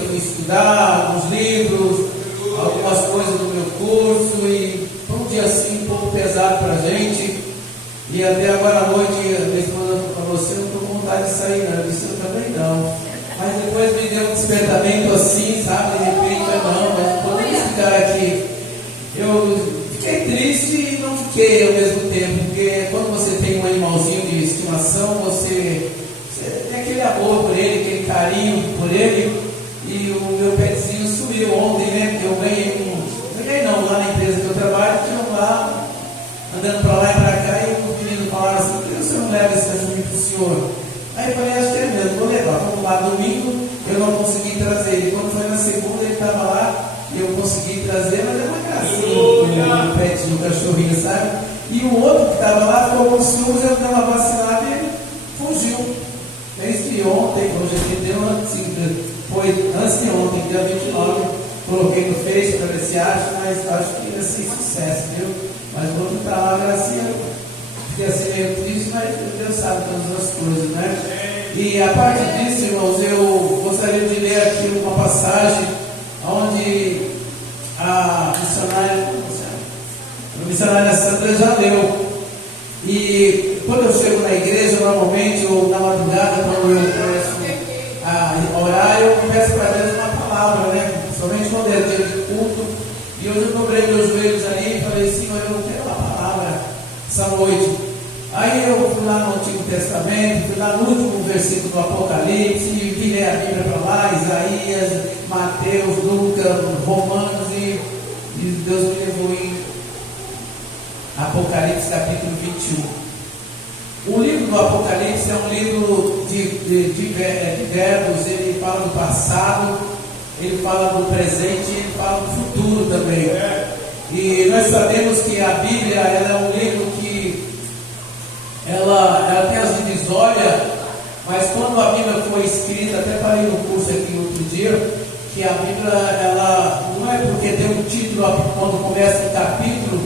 eu fui estudar alguns livros, algumas coisas do meu curso, e foi um dia assim um pouco pesado para a gente. E até agora à noite, a minha esposa falou assim: eu não estou com vontade de sair, não. Eu disse: eu também não. Mas depois me deu um despertamento assim, sabe? De repente, não, mas podemos ficar aqui. Eu fiquei triste e não fiquei ao mesmo tempo, porque quando você tem um animalzinho de estimação, você tem aquele amor por ele, aquele carinho por ele. E o meu petzinho sumiu ontem, né? Eu ganhei não, lá na empresa que eu trabalho, tinham lá, andando para lá e para cá, e o menino falava assim: por que você não leva esse cachorrinho para o senhor? Aí eu falei: acho que é mesmo, vou levar. Vamos lá, domingo eu não consegui trazer ele. Quando foi na segunda, ele estava lá e eu consegui trazer, mas é uma gracinha, o petinho, o cachorrinho, sabe? E o outro que estava lá ficou com ciúmes, eu estava vacilado e ele fugiu. Desde ontem, hoje aqui deu foi antes de ontem, dia 29, coloquei no Face para ver se acha, mas acho que ia ser sucesso, viu? Mas o outro está lá, gracinha. Fiquei assim meio triste, mas Deus sabe todas as coisas, né? E a parte disso, irmãos, eu gostaria de ler aqui uma passagem onde a missionária Sandra já leu. E quando eu chego na igreja, normalmente, ou na madrugada, quando eu peço a orar, eu peço para Deus uma palavra, né? Somente quando é dia de culto. E hoje eu dobrei meus joelhos ali e falei: Senhor, eu quero uma palavra essa noite. Aí eu fui lá no Antigo Testamento, fui lá no último versículo do Apocalipse, e virei a Bíblia para lá, Isaías, Mateus, Lucas, Romanos, e Deus me levou em Apocalipse capítulo 21. O livro do Apocalipse é um livro de verbos. Ele fala do passado, ele fala do presente, ele fala do futuro também. E nós sabemos que a Bíblia ela é um livro que ela tem as divisórias, mas quando a Bíblia foi escrita, até parei no curso aqui outro dia, que a Bíblia ela não é porque tem um título quando começa o capítulo,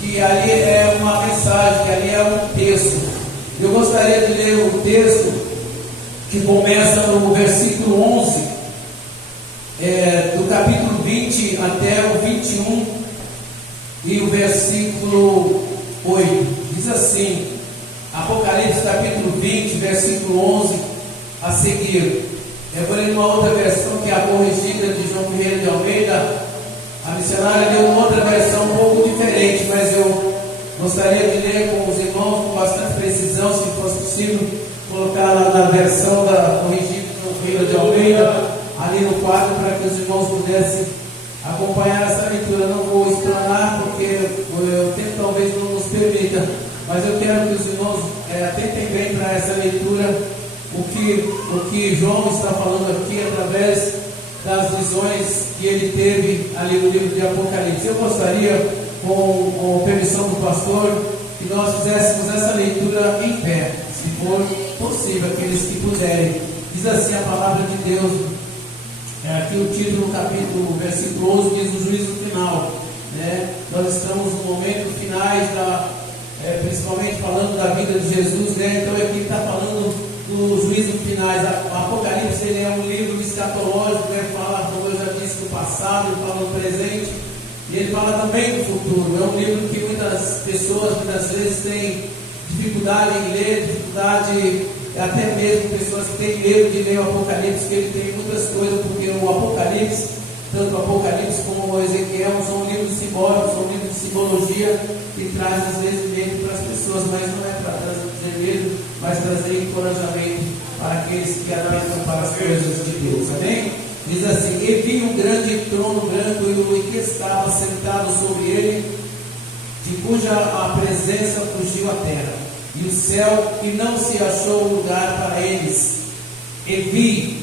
que ali é uma mensagem, que ali é um texto. Eu gostaria de ler o texto que começa no versículo 11, do capítulo 20 até o 21, e o versículo 8. Diz assim, Apocalipse capítulo 20, versículo 11 a seguir. Eu vou ler uma outra versão, que é a corrigida de João Ferreira de Almeida. A missionária deu uma outra versão um pouco diferente, mas eu gostaria de ler com os irmãos com bastante precisão, se fosse possível, colocar lá na versão da corrigida de João Ferreira de Almeida, ali no quadro, para que os irmãos pudessem acompanhar essa leitura. Eu não vou explanar, porque o tempo talvez não nos permita, mas eu quero que os irmãos atentem bem para essa leitura, o que João está falando aqui através das visões que ele teve ali no livro de Apocalipse. Eu gostaria, com permissão do pastor, que nós fizéssemos essa leitura em pé, se for possível, aqueles que puderem. Diz assim a palavra de Deus, aqui o título, capítulo, versículo 11, diz: o juízo final, né? Nós estamos no momento finais principalmente falando da vida de Jesus, né? Então aqui está falando do juízo finais. O Apocalipse ele é um livro escatológico, né? Fala, como eu já disse, do passado, ele fala do presente e ele fala também do futuro. É um livro que muitas pessoas muitas vezes têm dificuldade em ler, dificuldade, até mesmo pessoas que têm medo de ler o Apocalipse, que ele tem muitas coisas, porque o Apocalipse, tanto o Apocalipse como o Ezequiel, são livros simbólicos, são livros de simbologia que trazem às vezes medo para as pessoas, mas não é para trazer medo, mas trazer encorajamento para aqueles que atentam para as coisas de Deus. Amém? Diz assim: e vi um grande trono branco e o que estava sentado sobre ele, de cuja a presença fugiu a terra e o céu, e não se achou lugar para eles. E vi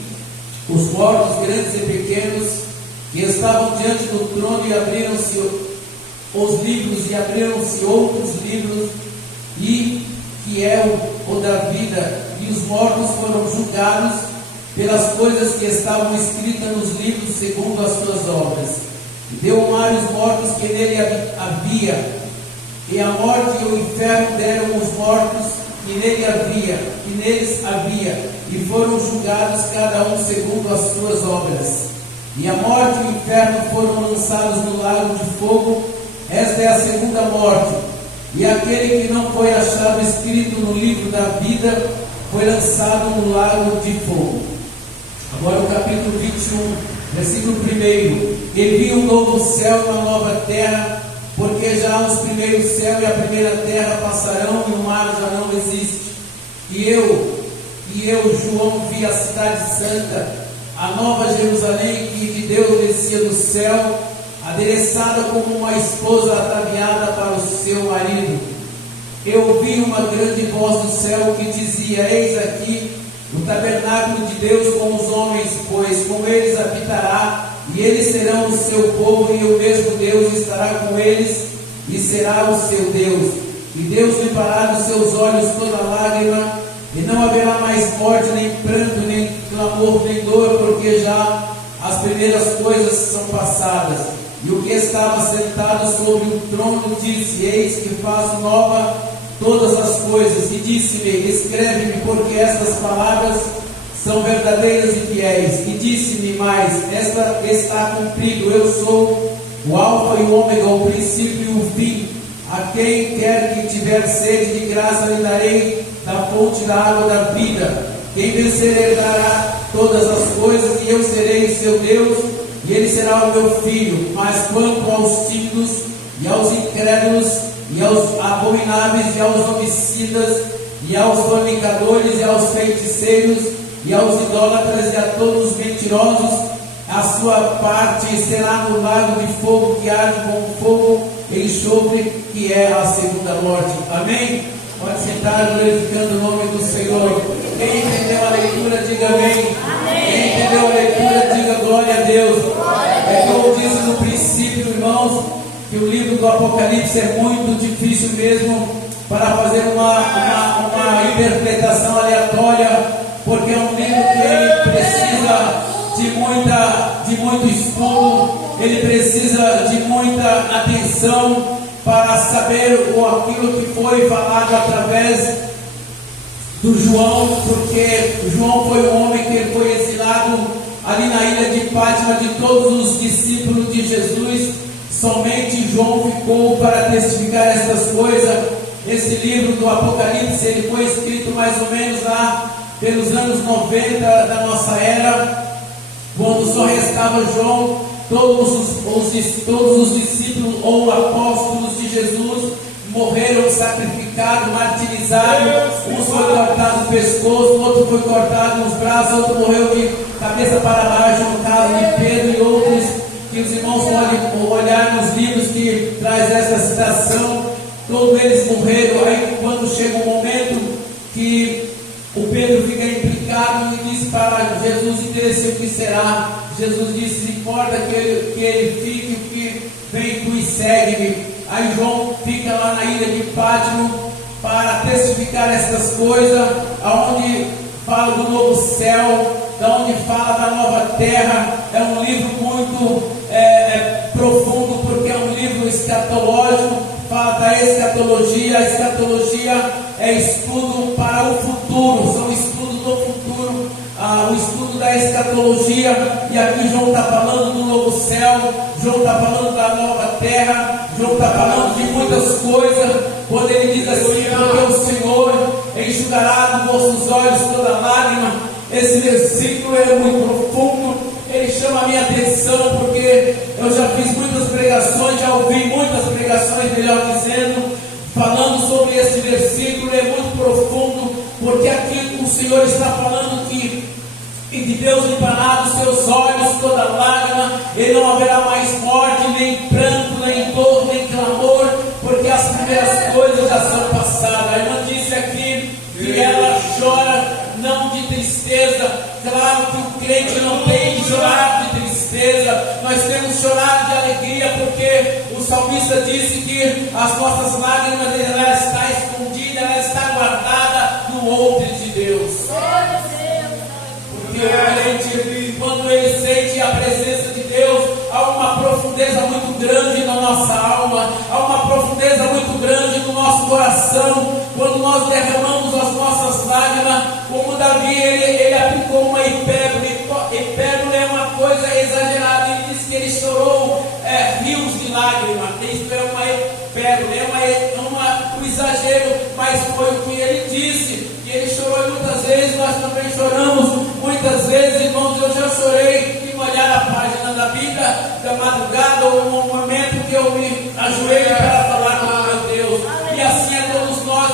os mortos, grandes e pequenos, que estavam diante do trono, e abriram-se os livros, e abriram-se outros livros, e que é o da vida, e os mortos foram julgados pelas coisas que estavam escritas nos livros segundo as suas obras. E deu o mar os mortos que nele havia, e a morte e o inferno deram os mortos que nele havia, que neles havia, e foram julgados cada um segundo as suas obras. E a morte e o inferno foram lançados no lago de fogo. Esta é a segunda morte. E aquele que não foi achado escrito no livro da vida foi lançado no lago de fogo. Agora o capítulo 21, versículo 1. E vi um novo céu e uma nova terra, porque já os primeiros céus e a primeira terra passarão e o mar já não existe. E eu, João, vi a cidade santa, a nova Jerusalém, que de Deus descia do céu, adereçada como uma esposa ataviada para o seu marido. Eu ouvi uma grande voz do céu que dizia: eis aqui o tabernáculo de Deus com os homens, pois com eles habitará, e eles serão o seu povo, e o mesmo Deus estará com eles, e será o seu Deus. E Deus limpará dos seus olhos toda lágrima, e não haverá mais morte, nem pranto, nem clamor, nem dor, porque já as primeiras coisas são passadas. E o que estava sentado sobre o trono disse: eis que faço nova todas as coisas. E disse-me: escreve-me, porque estas palavras são verdadeiras e fiéis. E disse-me mais: esta está cumprido. Eu sou o Alfa e o Ômega, o princípio e o fim. A quem quer que tiver sede, de graça lhe darei da fonte da água da vida. Quem vencer herdará todas as coisas, e eu serei seu Deus, e ele será o meu filho. Mas quanto aos tímidos, e aos incrédulos, e aos abomináveis, e aos homicidas, e aos fornicadores, e aos feiticeiros, e aos idólatras, e a todos os mentirosos, a sua parte será no lago de fogo que arde com fogo e enxofre, que é a segunda morte. Amém? Pode sentar, glorificando o nome do Senhor. Quem entendeu a leitura, diga amém. Quem entendeu a leitura, diga glória a Deus. É como disse no princípio, irmãos, que o livro do Apocalipse é muito difícil mesmo para fazer uma interpretação aleatória, porque é um livro que ele precisa de muito estudo, ele precisa de muita atenção para saber aquilo que foi falado através do João, porque João foi um homem que foi exilado ali na ilha de Pátima. De todos os discípulos de Jesus, somente João ficou para testificar estas coisas. Esse livro do Apocalipse, ele foi escrito mais ou menos lá pelos anos 90 da nossa era, quando só restava João. Todos os discípulos ou apóstolos de Jesus morreram sacrificados, martirizados. Um foi cortado o pescoço, outro foi cortado os braços, outro morreu de cabeça para baixo, no caso de Pedro, e outros que os irmãos podem olhar nos livros que traz essa citação. Todos eles morreram. Aí quando chega um momento que o Pedro fica implicado e diz para Jesus: interesse o que será? Jesus disse: importa que ele fique, que vem tu e segue-me. Aí João fica lá na ilha de Pátimo para testificar essas coisas, aonde fala do novo céu, da onde fala da nova terra. É um livro muito profundo, porque é um livro escatológico, fala da escatologia. A escatologia é estudo para o futuro, são estudos do futuro, o estudo da escatologia. E aqui João está falando do novo céu, João está falando da nova terra, João está falando de muitas coisas, quando ele diz assim: porque o Senhor enxugará dos vossos olhos toda lágrima. Esse versículo é muito profundo, ele chama a minha atenção, porque eu já fiz muitas pregações, já ouvi muitas pregações, melhor dizendo, falando sobre esse versículo. É muito profundo, porque aqui o Senhor está falando que de Deus limpará dos seus olhos toda lágrima, e não haverá mais morte, nem pranto, nem dor, nem clamor, porque as primeiras coisas já são passadas. A irmã disse aqui que ela chora não de tristeza. Claro que o crente não tem que chorar de tristeza, nós temos que chorar de alegria, porque o salmista disse que as nossas lágrimas, ela está escondida, ela está guardada no odre de Deus. Porque o crente, quando ele sente a presença de Deus, há uma profundeza muito grande na nossa alma, há uma profundeza muito grande no nosso coração. Quando nós derramamos as nossas lágrimas, quando Davi ele aplicou uma hipérbole. Hipérbole é uma coisa exagerada. Ele disse que ele chorou rios de lágrimas. Isso é uma hipérbole, um exagero, mas foi o que ele disse. E ele chorou muitas vezes, nós também choramos muitas vezes, irmãos. Eu já chorei em olhar a página da Bíblia da madrugada, ou um momento que eu me ajoelho para falar com meu Deus. E assim é todos nós,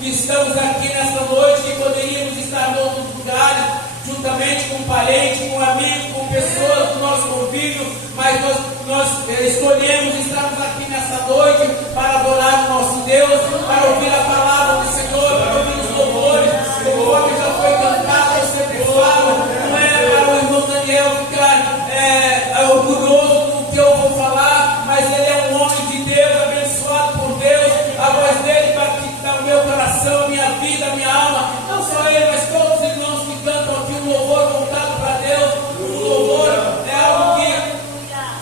que estamos aqui nesta noite, que poderíamos estar em outros lugares, juntamente com parentes, com amigos, com pessoas do nosso convívio, mas nós escolhemos estarmos aqui nesta noite para adorar o nosso Deus, para ouvir a palavra do Senhor, para ouvir os louvores, conforme já foi cantado. Eu sempre falo, não é para o irmão Daniel ficar orgulhoso do que eu vou falar, mas ele é um homem de Deus, abençoado por Deus. A voz dele para o meu coração, minha vida, minha alma, não só ele, mas todos os irmãos que cantam aqui um louvor voltado para Deus. O louvor é algo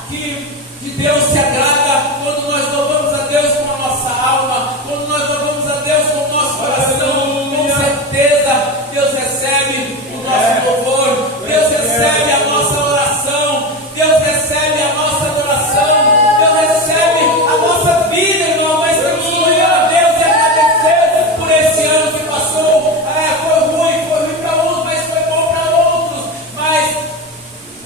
que Deus se agrada quando nós louvamos a Deus com a nossa alma, quando nós louvamos a Deus com o nosso coração. Com certeza Deus recebe o nosso louvor, Deus recebe a nossa oração, Deus recebe a nossa adoração, Deus recebe a nossa vida, irmão. Mas temos que olhar a Deus e agradecer por esse ano que passou. Foi ruim para uns, mas foi bom para outros. Mas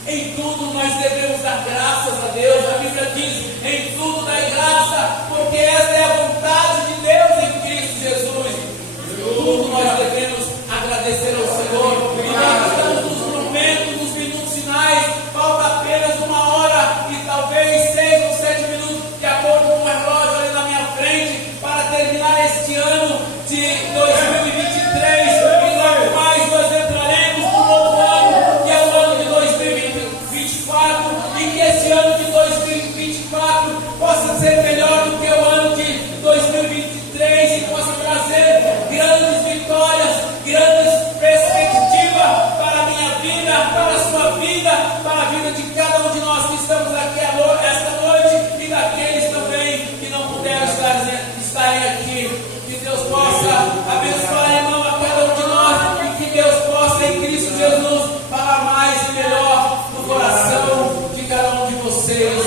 em tudo nós devemos dar graças a Deus. A Bíblia diz: em tudo dai graça, porque esta é a vontade de Deus em Cristo Jesus. Em tudo nós devemos agradecer ao Senhor. E nós estamos nos momentos, nos minutos finais. Falta apenas 1 hora e talvez 6 ou 7 minutos, de acordo com o relógio ali na minha frente, para terminar este ano de 2023. E logo mais nós entraremos no novo ano, que é o ano de 2024. E que esse ano de 2024 possa ser melhor do que o ano de 2023 e possa trazer grandes vitórias, grandes perspectivas para a minha vida, para a sua vida, para a vida de cada um de nós que estamos aqui esta noite e daqueles também que não puderam estarem aqui. Que Deus possa abençoar, irmão, a cada um de nós, e que Deus possa em Cristo Jesus falar mais e melhor no coração de cada um de vocês.